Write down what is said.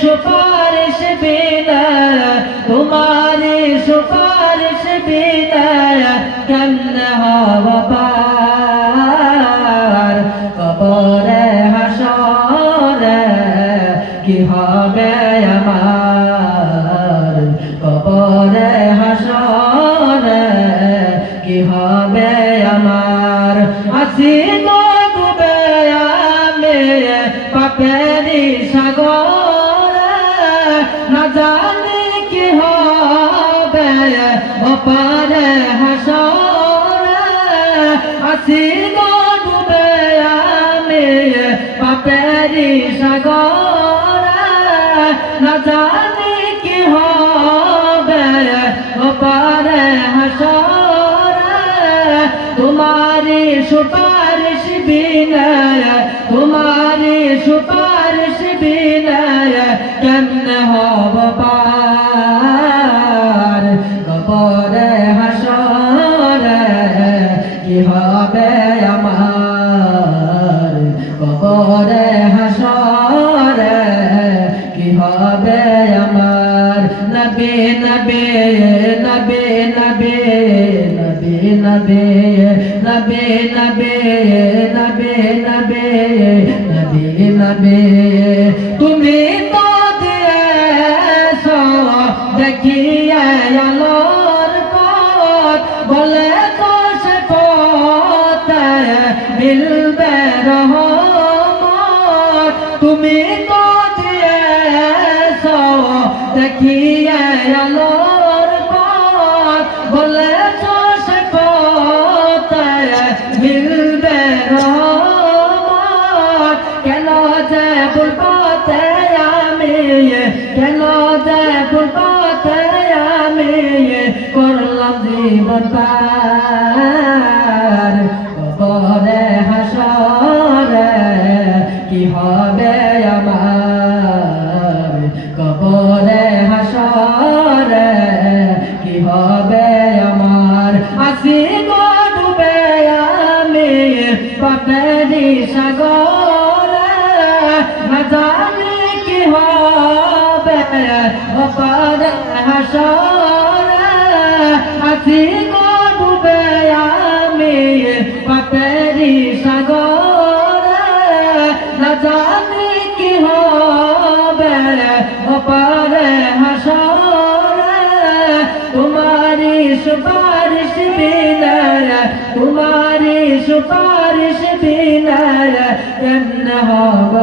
সুপারিশ বিনা তোমারি সুপারিশ বিনা কেমনে হব পার কবরে হাসরে কি হবে আমার কবরে হাসরে কি হবে আমার আসি গো ডুবে আমি পাপেরি সাগরে না জানি কি হবে ওপারে হাসরে আসি গো ডুবে আমি পাপেরি সাগরে না জানি কি হবে ওপারে হাসরে তোমারি সুপারিশ বিনা তোমারি সুপারিশ বিনা কেমনে হব পার কবরে হাসরে কি হবে আমার কবরে হাসরে কি হবে আমার নবী নবী নবী নবী নবী নবী নবী নবী নবী নবী নবী নবী তুমি তো দিয়েছো দেখিয়ে আলোর পথ বলে তো সে পথে মিলবে রহমত তুমি তো দিয়েছো দেখিয়ে আলোর পথ বলে তো সে পথে মিলবে রহমত কেন যে ভুল পথে আমি কেন যে ভুল পথে আমি করলাম জীবন পার কবরে হাসরে কি হবে আমার কবরে হাসরে কি হবে আমার আসি গো ডুবে আমি পাপেরি সাগরে না জানি কি হবে ওপারে হাসরে আসি গো ডুবে আমি পাপেরি সাগরে না জানি কি হবে ওপারে হাসরে তোমারি সুপারিশ বিনা তোমারি সুপারিশ বিনা কেমনে হব